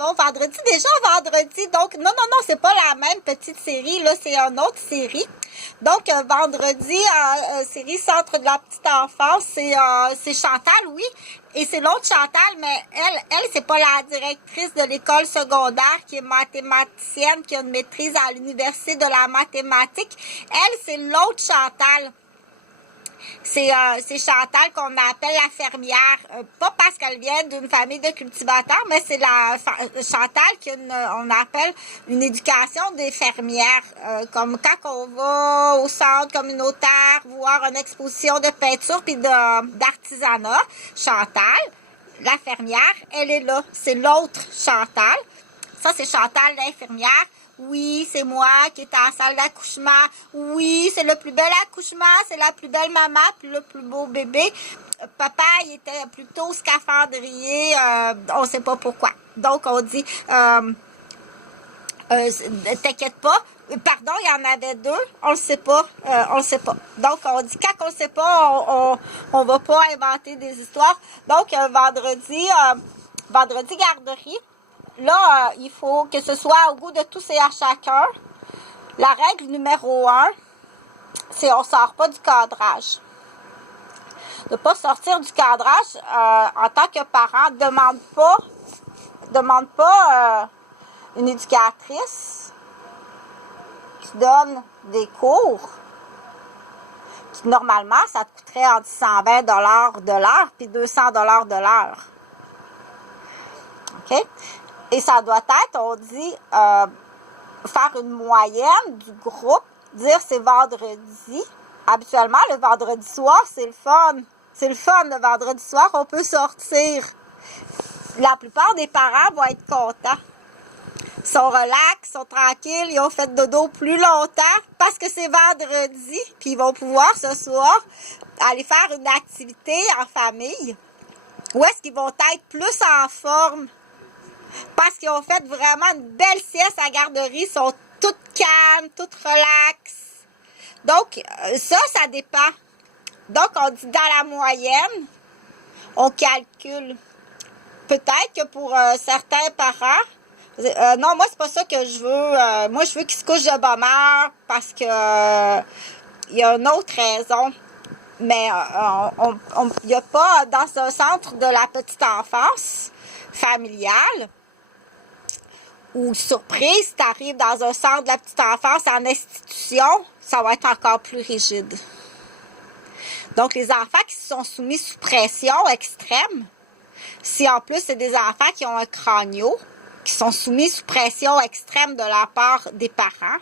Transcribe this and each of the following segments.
Bon, vendredi, déjà vendredi. Donc, non, c'est pas la même petite série. Là, c'est une autre série. Donc, vendredi, série Centre de la petite enfance, c'est Chantal, oui. Et c'est l'autre Chantal, mais elle, c'est pas la directrice de l'école secondaire qui est mathématicienne, qui a une maîtrise à l'université de la mathématique. Elle, c'est l'autre Chantal. C'est Chantal qu'on appelle la fermière, pas parce qu'elle vient d'une famille de cultivateurs, mais c'est la Chantal on appelle une éducation des fermières, comme quand on va au centre communautaire voir une exposition de peinture puis d'artisanat. Chantal, la fermière, elle est là, c'est l'autre Chantal. Ça, c'est Chantal, l'infirmière. Oui, c'est moi qui est en salle d'accouchement. Oui, c'est le plus bel accouchement, c'est la plus belle maman, puis le plus beau bébé. Papa, il était plutôt scaphandrier, on sait pas pourquoi. Donc, on dit, t'inquiète pas. Pardon, il y en avait deux, on le sait pas, Donc, on dit, quand on sait pas, on va pas inventer des histoires. Donc, vendredi garderie. Là, il faut que ce soit au goût de tous et à chacun. La règle numéro 1, c'est on ne sort pas du cadrage. De ne pas sortir du cadrage, en tant que parent, demande pas une éducatrice qui donne des cours qui, normalement, ça te coûterait entre 120 $ de l'heure puis 200 $ de l'heure. OK? Et ça doit être, on dit, faire une moyenne du groupe, dire c'est vendredi. Habituellement, le vendredi soir, c'est le fun. C'est le fun, le vendredi soir, on peut sortir. La plupart des parents vont être contents. Ils sont relax, ils sont tranquilles, ils ont fait dodo plus longtemps parce que c'est vendredi, puis ils vont pouvoir ce soir aller faire une activité en famille. Où est-ce qu'ils vont être plus en forme? Parce qu'ils ont fait vraiment une belle sieste à la garderie. Ils sont toutes calmes, toutes relax. Donc, ça dépend. Donc, on dit dans la moyenne, on calcule. Peut-être que pour certains parents, non, moi, c'est pas ça que je veux. Moi, je veux qu'ils se couchent de bonne heure parce que il y a une autre raison. Mais il n'y a pas dans un centre de la petite enfance familiale ou surprise, tu arrives dans un centre de la petite enfance en institution, ça va être encore plus rigide. Donc, les enfants qui se sont soumis sous pression extrême, si en plus c'est des enfants qui ont un crânio, qui sont soumis sous pression extrême de la part des parents,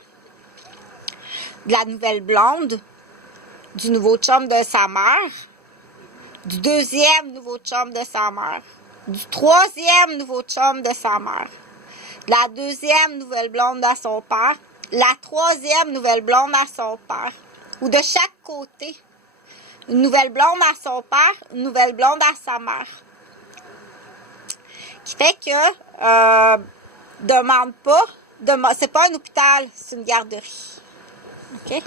de la nouvelle blonde, du nouveau chum de sa mère, du deuxième nouveau chum de sa mère, du troisième nouveau chum de sa mère, la deuxième nouvelle blonde à son père, la troisième nouvelle blonde à son père, ou de chaque côté, une nouvelle blonde à son père, une nouvelle blonde à sa mère. Qui fait que, demande pas, c'est pas un hôpital, c'est une garderie. OK?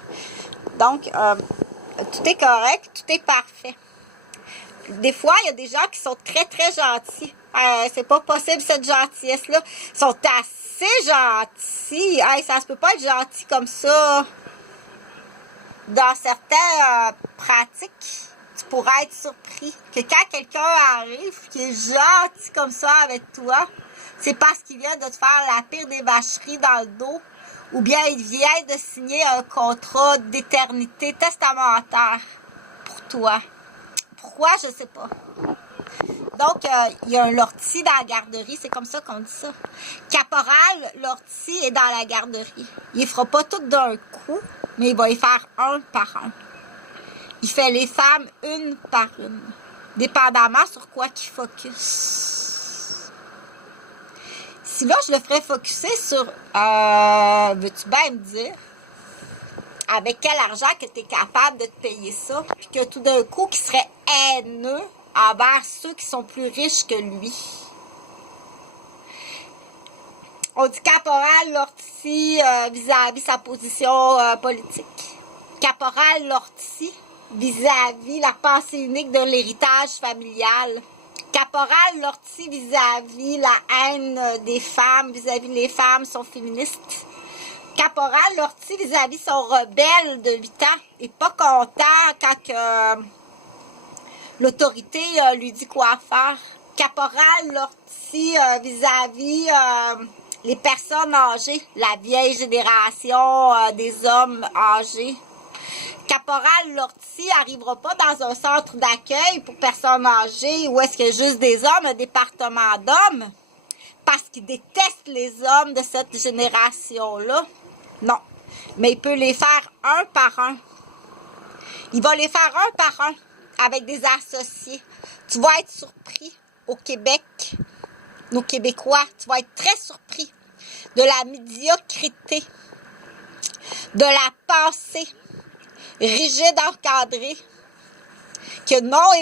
Donc, tout est correct, tout est parfait. Des fois, il y a des gens qui sont très, très gentils. C'est pas possible, cette gentillesse-là. Ils sont assez gentils. Ça se peut pas être gentil comme ça. Dans certaines pratiques, tu pourrais être surpris que quand quelqu'un arrive qui est gentil comme ça avec toi, c'est parce qu'il vient de te faire la pire des vacheries dans le dos, ou bien il vient de signer un contrat d'éternité testamentaire pour toi. Pourquoi? Je sais pas. Donc, il y a un Lortie dans la garderie, c'est comme ça qu'on dit ça. Caporal Lortie est dans la garderie. Il ne fera pas tout d'un coup, mais il va y faire un par un. Il fait les femmes une par une, dépendamment sur quoi qu'il focus. Si là, je le ferais focuser sur, veux-tu bien me dire, avec quel argent que tu es capable de te payer ça, puis que tout d'un coup, qui serait haineux envers ceux qui sont plus riches que lui. On dit Caporal Lortie vis-à-vis sa position politique. Caporal Lortie vis-à-vis la pensée unique de l'héritage familial Caporal Lortie vis-à-vis la haine des femmes, vis-à-vis les femmes sont féministes. Caporal Lortie vis-à-vis son rebelle de 8 ans est pas content quand l'autorité lui dit quoi faire. Caporal Lortie vis-à-vis les personnes âgées, la vieille génération des hommes âgés. Caporal Lortie n'arrivera pas dans un centre d'accueil pour personnes âgées où est-ce qu'il y a juste des hommes, un département d'hommes, parce qu'il déteste les hommes de cette génération-là. Non, mais il peut les faire un par un. Il va les faire un par un avec des associés. Tu vas être surpris au Québec, nos Québécois, tu vas être très surpris de la médiocrité, de la pensée rigide encadrée que non